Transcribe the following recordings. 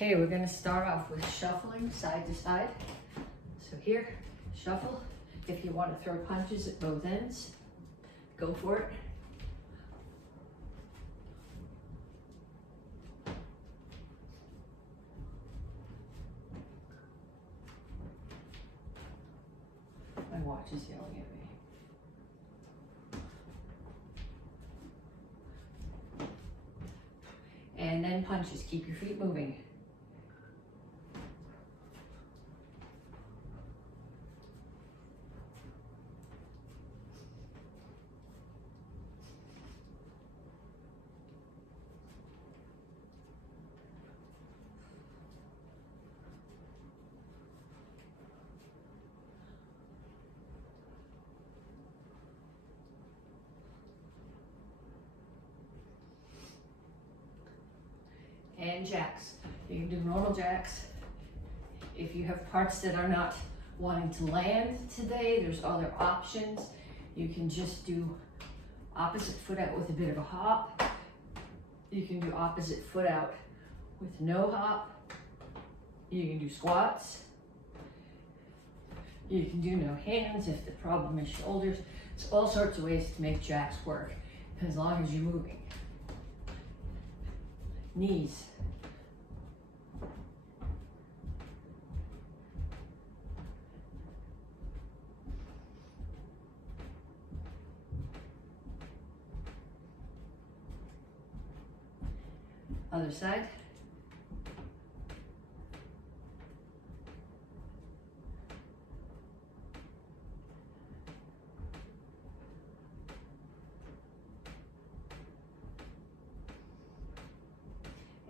Okay, we're gonna start off with shuffling side to side. So here, shuffle. If you want to throw punches at both ends, go for it. My watch is yelling at me. And then punches, keep your feet moving. And jacks. You can do normal jacks. If you have parts that are not wanting to land today, there's other options. You can just do opposite foot out with a bit of a hop. You can do opposite foot out with no hop. You can do squats. You can do no hands if the problem is shoulders. There's all sorts of ways to make jacks work as long as you're moving. Knees. Other side.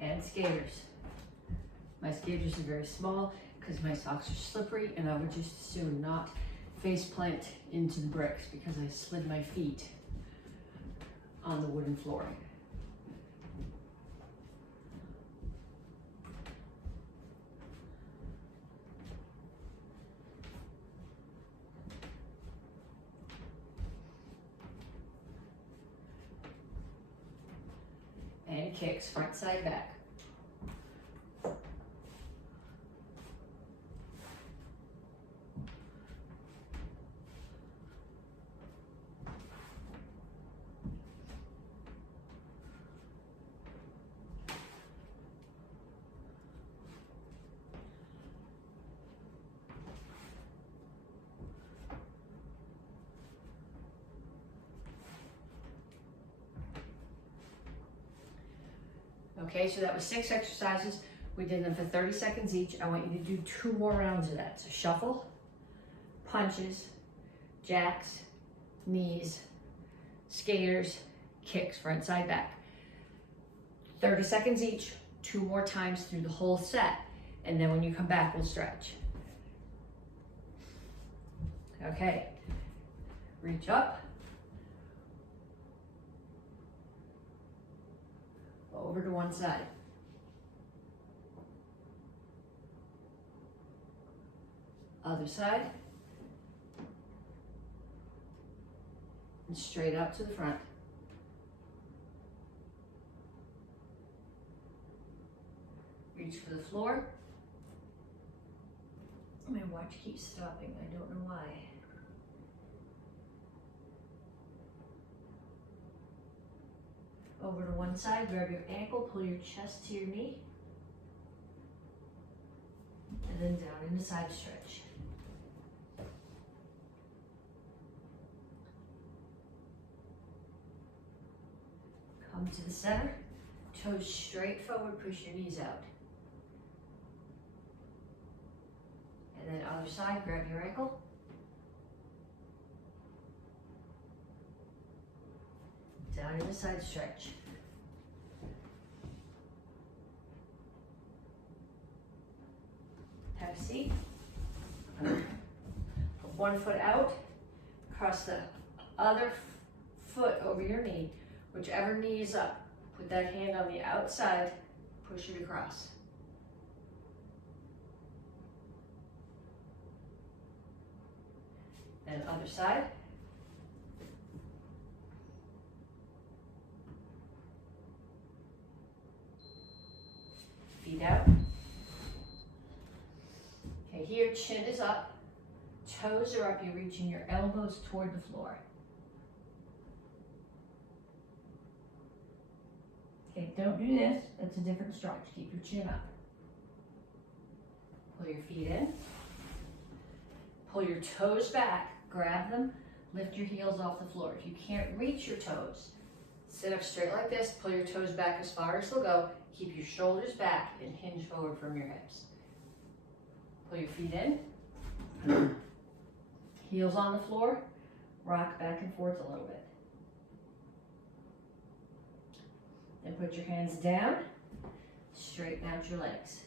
And skaters. My skaters are very small because my socks are slippery, and I would just as soon not face plant into the bricks because I slid my feet on the wooden flooring. And kicks, front, side, back. Okay, so that was 6 exercises. We did them for 30 seconds each. I want you to do 2 more rounds of that. So shuffle, punches, jacks, knees, skaters, kicks, front, side, back. 30 seconds each, 2 more times through the whole set. And then when you come back, we'll stretch. Okay, reach up. Over to one side. Other side. And straight out to the front. Reach for the floor. My watch keeps stopping. I don't know why. Over to one side, grab your ankle, pull your chest to your knee, and then down into side stretch. Come to the center, toes straight forward, push your knees out. And then other side, grab your ankle. Down into side stretch. Have a seat. Put one foot out, cross the other foot over your knee. Whichever knee is up, put that hand on the outside, push it across. And other side. Feet out. here, chin is up, toes are up, you're reaching your elbows toward the floor. Okay, don't do this, that's a different stretch. Keep your chin up. Pull your feet in. Pull your toes back, grab them, lift your heels off the floor. If you can't reach your toes, sit up straight like this, pull your toes back as far as they'll go, keep your shoulders back and hinge forward from your hips. Pull your feet in, heels on the floor, rock back and forth a little bit. Then put your hands down, straighten out your legs.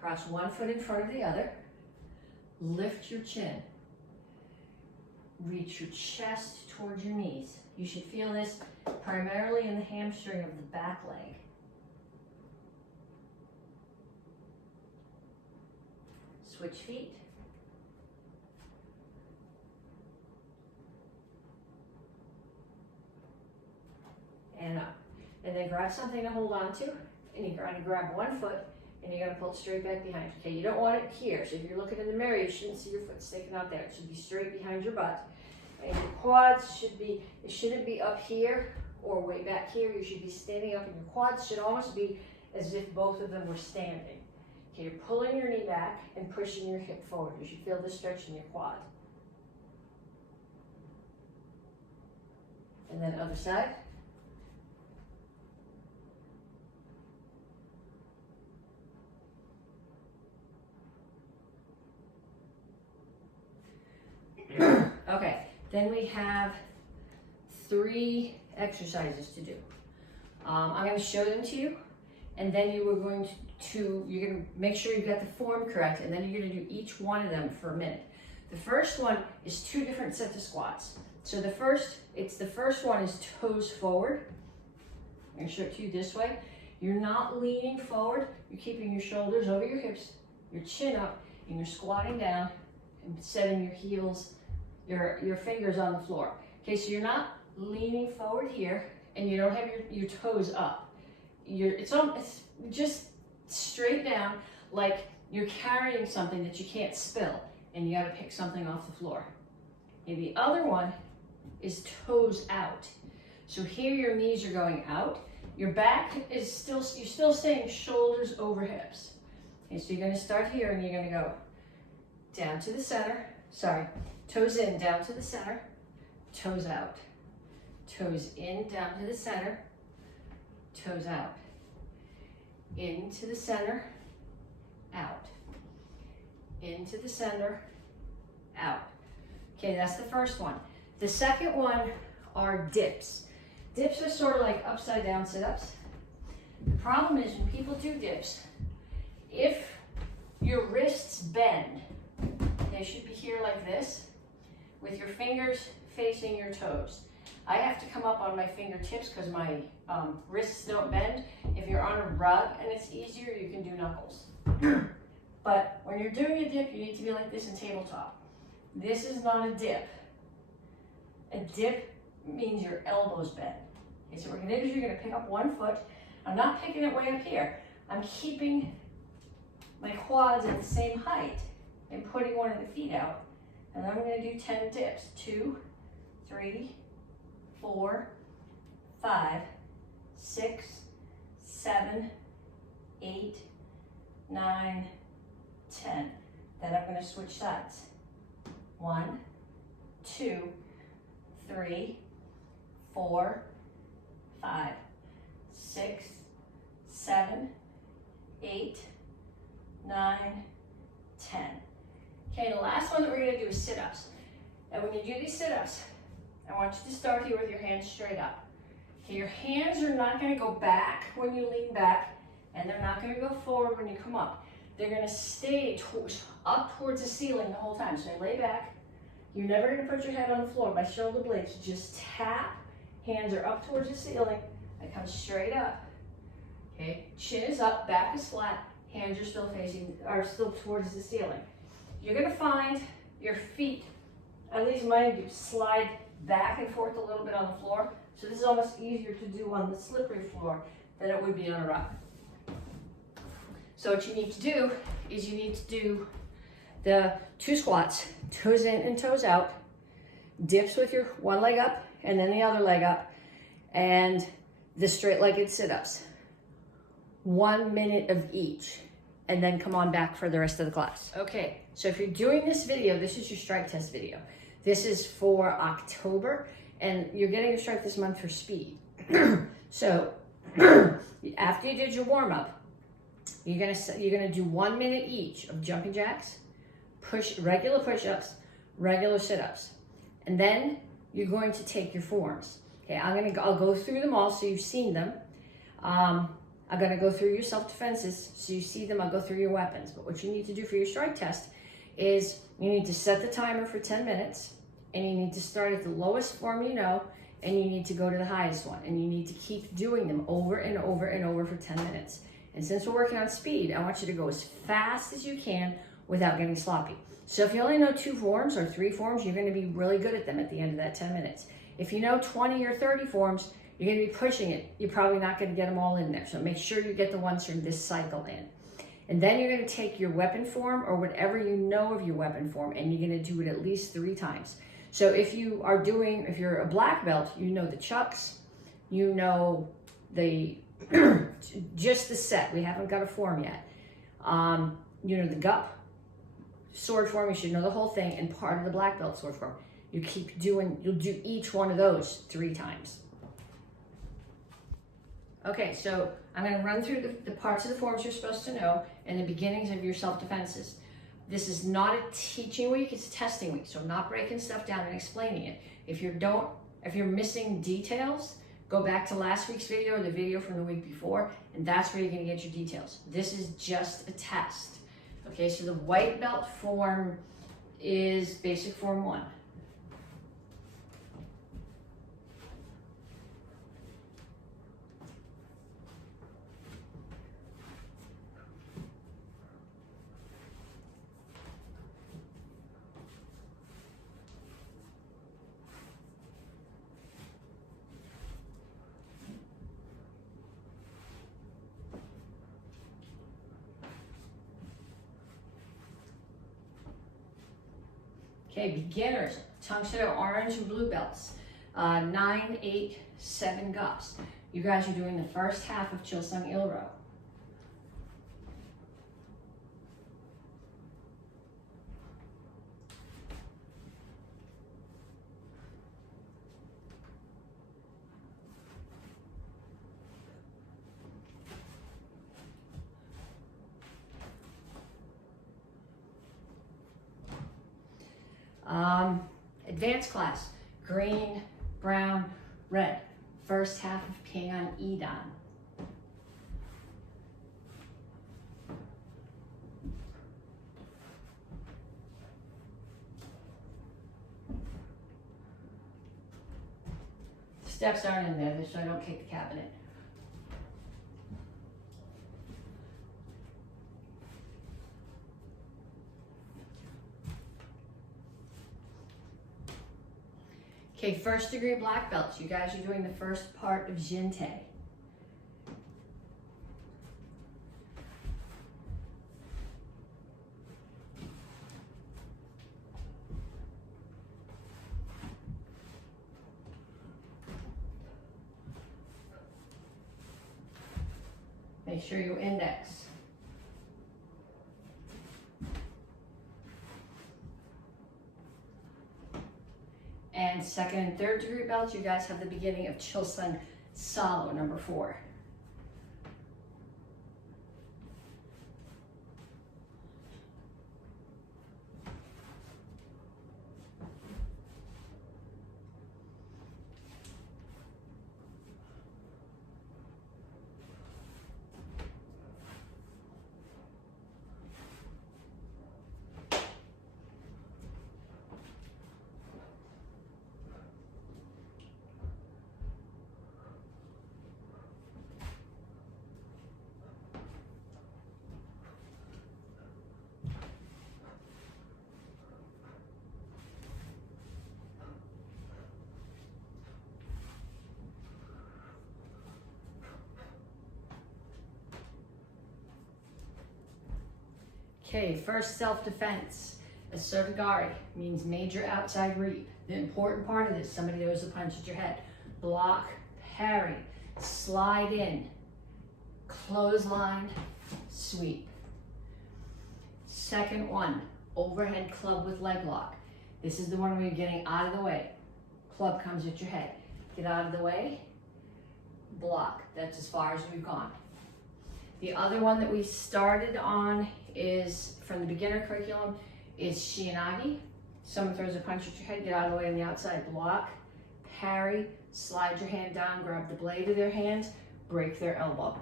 Cross one foot in front of the other, lift your chin. Reach your chest towards your knees. You should feel this primarily in the hamstring of the back leg. Switch feet. And up. And then grab something to hold on to. And you're going to grab one foot and you're going to pull it straight back behind you. Okay, you don't want it here. So if you're looking in the mirror, you shouldn't see your foot sticking out there. It should be straight behind your butt. And your quads should be, it shouldn't be up here or way back here. You should be standing up, and your quads should almost be as if both of them were standing. Okay, you're pulling your knee back and pushing your hip forward. You should feel the stretch in your quad. And then other side. Okay, then we have 3 exercises to do. I'm going to show them to you, and then you're going to make sure you got the form correct, and then you're going to do each one of them for a minute. The first one is 2 different sets of squats. So the first one is toes forward. I'm going to show it to you this way. You're not leaning forward. You're keeping your shoulders over your hips, your chin up, and you're squatting down and setting your heels, your fingers on the floor. Okay, so you're not leaning forward here, and you don't have your toes up. It's just straight down, like you're carrying something that you can't spill, and you got to pick something off the floor. Okay, the other one is toes out. So here your knees are going out. Your back is you're still staying shoulders over hips. Okay, so you're going to start here, and you're going to go down to the center. Sorry, toes in, down to the center, toes out. Toes in, down to the center, toes out. Into the center, out. Into the center, out. Okay, that's the first one. The second one are dips. Dips are sort of like upside down sit-ups. The problem is when people do dips, if your wrists bend, they should be here like this, with your fingers facing your toes. I have to come up on my fingertips because my wrists don't bend. If you're on a rug and it's easier, you can do knuckles. But when you're doing a dip, you need to be like this in tabletop. This is not a dip. A dip means your elbows bend. Okay, so what we're gonna do is you're gonna pick up one foot. I'm not picking it way up here. I'm keeping my quads at the same height and putting one of the feet out. And then I'm gonna do 10 dips. 2, 3, 4, 5, 6, 7, 8, 9, 10. Then I'm going to switch sides. 1, 2, 3, 4, 5, 6, 7, 8, 9, 10. Okay, the last one that we're going to do is sit-ups. And when you do these sit-ups, I want you to start here with your hands straight up. Okay, your hands are not going to go back when you lean back, and they're not going to go forward when you come up. They're going to stay up towards the ceiling the whole time. So lay back. You're never going to put your head on the floor. My shoulder blades just tap. Hands are up towards the ceiling. I come straight up. Okay, chin is up, back is flat. Hands are still towards the ceiling. You're going to find your feet, at least mine do, slide back and forth a little bit on the floor. So this is almost easier to do on the slippery floor than it would be on a rug. So what you need to do is you need to do the 2 squats, toes in and toes out, dips with your one leg up and then the other leg up, and the straight-legged sit-ups. 1 minute of each, and then come on back for the rest of the class. Okay, so if you're doing this video, this is your strike test video. This is for October, and you're getting a strike this month for speed. So after you did your warm-up, you're gonna do 1 minute each of jumping jacks, regular push-ups, regular sit-ups, and then you're going to take your forms. Okay, I'll go through them all so you've seen them. I'm gonna go through your self-defenses so you see them. I'll go through your weapons. But what you need to do for your strike test is you need to set the timer for 10 minutes, and you need to start at the lowest form you know, and you need to go to the highest one, and you need to keep doing them over and over and over for 10 minutes. And since we're working on speed, I want you to go as fast as you can without getting sloppy. So if you only know 2 forms or 3 forms, you're gonna be really good at them at the end of that 10 minutes. If you know 20 or 30 forms, you're gonna be pushing it. You're probably not gonna get them all in there. So make sure you get the ones from this cycle in. And then you're gonna take your weapon form or whatever you know of your weapon form, and you're gonna do it at least 3 times. So if you're a black belt, you know the chucks, you know just the set. We haven't got a form yet. You know the Gup Sword form, you should know the whole thing, and part of the black belt sword form. You'll do each one of those 3 times. Okay, so I'm going to run through the parts of the forms you're supposed to know and the beginnings of your self-defenses. This is not a teaching week, it's a testing week, so I'm not breaking stuff down and explaining it. If you're missing details, go back to last week's video or the video from the week before, and that's where you're going to get your details. This is just a test. Okay, so the white belt form is basic form 1. Okay, beginners, Tang Soo Do orange and blue belts, 9, 8, 7 gups. You guys are doing the first half of Chilsung Il-ro. Advanced class, green, brown, red. First half of Pyeon Idan. Steps aren't in there, so I don't kick the cabinet. Okay, 1st degree black belts. You guys are doing the first part of Jinte. Make sure you index. And 2nd and 3rd degree belts, you guys have the beginning of Chilsung Salo, number 4. Okay, first self-defense. Asotagari means major outside reap. The important part of this, somebody throws a punch at your head. Block, parry, slide in, clothesline, sweep. Second one, overhead club with leg lock. This is the one where you're getting out of the way. Club comes at your head. Get out of the way, block. That's as far as we've gone. The other one that we started on is, from the beginner curriculum, is Shianagi. Someone throws a punch at your head, get out of the way on the outside, block, parry, slide your hand down, grab the blade of their hand, break their elbow.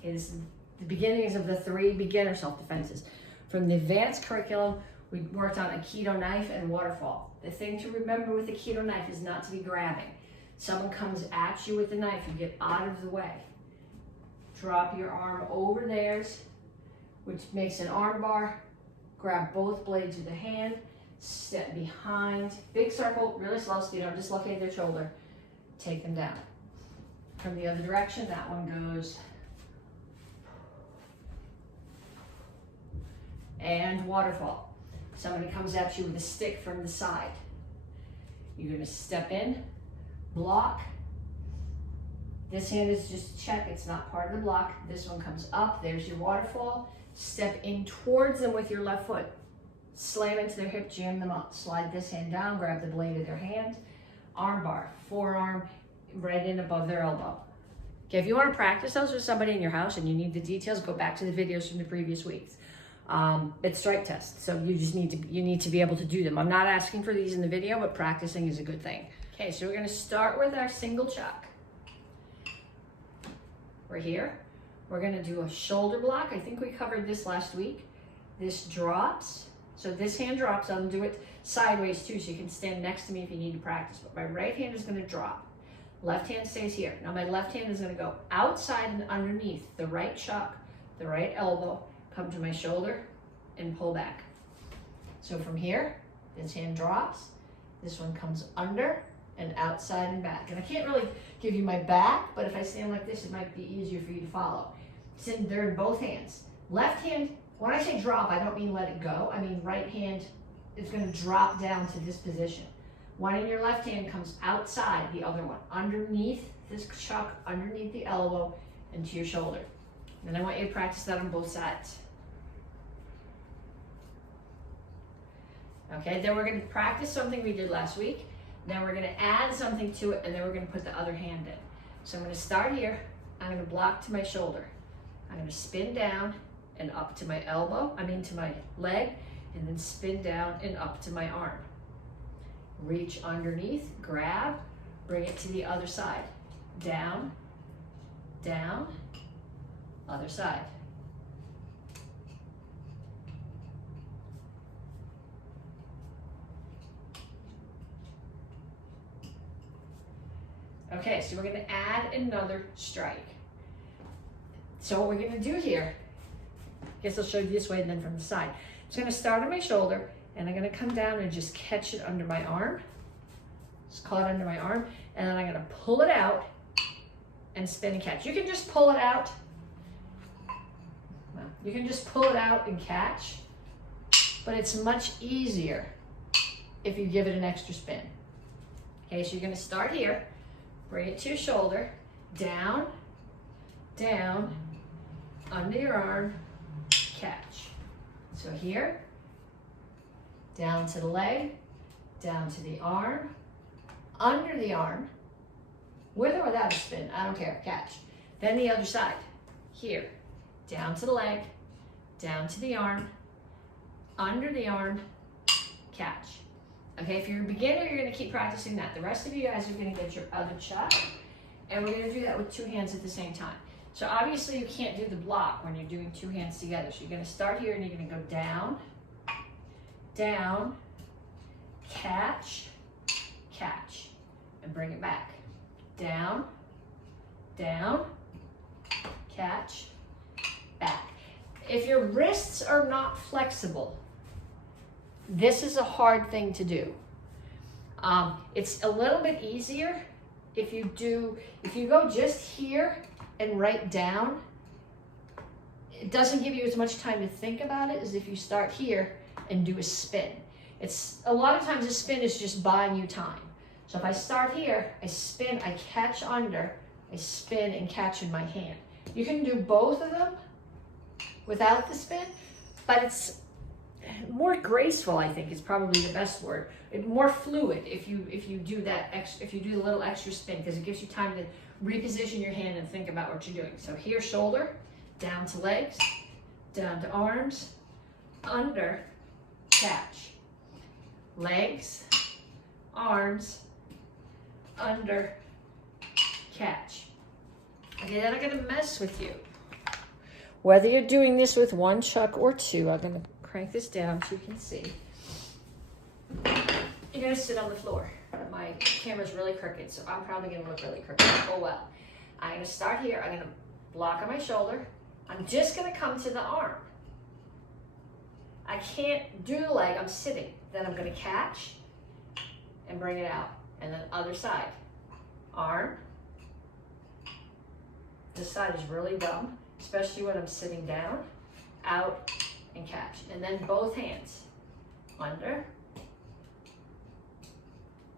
Okay, this is the beginnings of the 3 beginner self-defenses. From the advanced curriculum, we worked on Aikido knife and waterfall. The thing to remember with Aikido knife is not to be grabbing. Someone comes at you with the knife, you get out of the way. Drop your arm over theirs, which makes an arm bar. Grab both blades of the hand, step behind, big circle, really slow so you don't dislocate their shoulder. Take them down. From the other direction, that one goes. And waterfall. Somebody comes at you with a stick from the side. You're gonna step in, block. This hand is just a check, it's not part of the block. This one comes up, there's your waterfall. Step in towards them with your left foot. Slam into their hip, jam them up. Slide this hand down, grab the blade of their hand. Arm bar, forearm right in above their elbow. Okay, if you want to practice those with somebody in your house and you need the details, go back to the videos from the previous weeks. It's strike test, so you just need to be able to do them. I'm not asking for these in the video, but practicing is a good thing. Okay, so we're going to start with our single chuck. We're here. We're going to do a shoulder block. I think we covered this last week. This drops. So this hand drops. I'll do it sideways too, so you can stand next to me if you need to practice. But my right hand is going to drop. Left hand stays here. Now my left hand is going to go outside and underneath the right chuck, the right elbow, come to my shoulder and pull back. So from here, this hand drops. This one comes under and outside and back. And I can't really give you my back, but if I stand like this, it might be easier for you to follow. They're in both hands. Left hand, when I say drop, I don't mean let it go. I mean right hand is going to drop down to this position. One in your left hand comes outside, the other one underneath this chuck, underneath the elbow, and to your shoulder. And I want you to practice that on both sides. Okay, then we're going to practice something we did last week. Then we're going to add something to it, and then we're going to put the other hand in. So I'm going to start here. I'm going to block to my shoulder. I'm going to spin down and up to my elbow, to my leg, and then spin down and up to my arm. Reach underneath, grab, bring it to the other side. Down, down, other side. Okay, so we're going to add another strike. So what we're going to do here, I guess I'll show you this way and then from the side. So I'm going to start on my shoulder, and I'm going to come down and just catch it under my arm. Just call it under my arm, and then I'm going to pull it out and spin and catch. You can just pull it out. Well, you can just pull it out and catch, but it's much easier if you give it an extra spin. Okay, so you're going to start here. Bring it to your shoulder, down, down, under your arm, catch. So here, down to the leg, down to the arm, under the arm, with or without a spin, I don't care, catch. Then the other side, here, down to the leg, down to the arm, under the arm, catch. Okay, if you're a beginner, you're going to keep practicing that. The rest of you guys are going to get your other chuck, and we're going to do that with 2 hands at the same time. So obviously you can't do the block when you're doing 2 hands together. So you're going to start here, and you're going to go down, down, catch, catch, and bring it back. Down, down, catch, back. If your wrists are not flexible, this is a hard thing to do. It's a little bit easier if you go just here and right down. doesn't give you as much time to think about it as if you start here and do a spin. It's a lot of times a spin is just buying you time. So if I start here, I spin, I catch under, I spin and catch in my hand. You can do both of them without the spin, but it's more graceful, I think, is probably the best word. More fluid if you do that if you do a little extra spin, because it gives you time to reposition your hand and think about what you're doing. So here, shoulder, down to legs, down to arms, under, catch. Legs, arms, under, catch. Okay, then I'm gonna mess with you. Whether you're doing this with one chuck or two, I'm gonna crank this down so you can see. You're gonna sit on the floor. My camera's really crooked, so I'm probably gonna look really crooked. Oh well. I'm gonna start here. I'm gonna block on my shoulder. I'm just gonna come to the arm. I can't do the leg, I'm sitting. Then I'm gonna catch and bring it out. And then other side. Arm. This side is really dumb, especially when I'm sitting down. Out and catch. And then both hands. Under.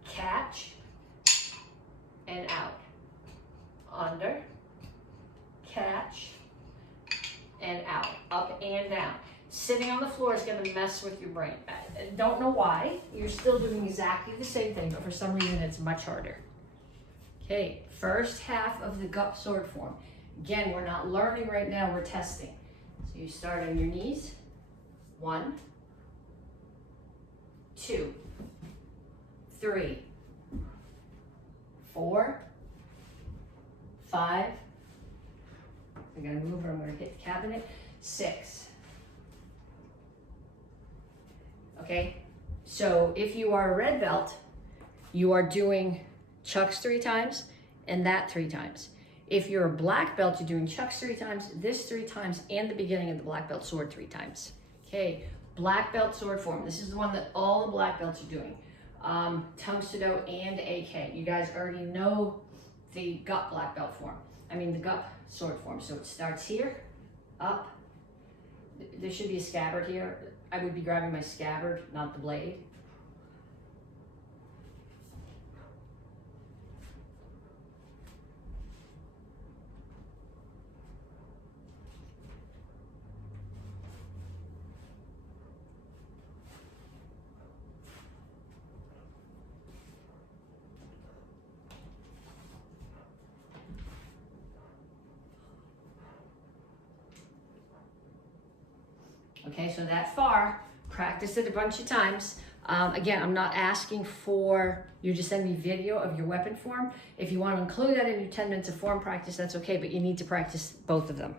Catch. And out. Under. Catch. And out. Up and down. Sitting on the floor is going to mess with your brain. I don't know why. You're still doing exactly the same thing, but for some reason it's much harder. Okay, first half of the Gup Sword form. Again, we're not learning right now, we're testing. So you start on your knees. 1, 2, 3, 4, 5. I'm going to move or I'm going to hit the cabinet. 6. Okay, so if you are a red belt, you are doing chucks 3 times and that 3 times. If you're a black belt, you're doing chucks 3 times, this 3 times, and the beginning of the black belt sword 3 times. Okay, black belt sword form. This is the one that all the black belts are doing. Tang Soo Do and AK. You guys already know the Gup black belt form. I mean the Gup sword form. So it starts here, up. There should be a scabbard here. I would be grabbing my scabbard, not the blade. Okay, so that far, practice it a bunch of times. Again, I'm not asking for you to send me video of your weapon form. If you want to include that in your 10 minutes of form practice, that's okay, but you need to practice both of them.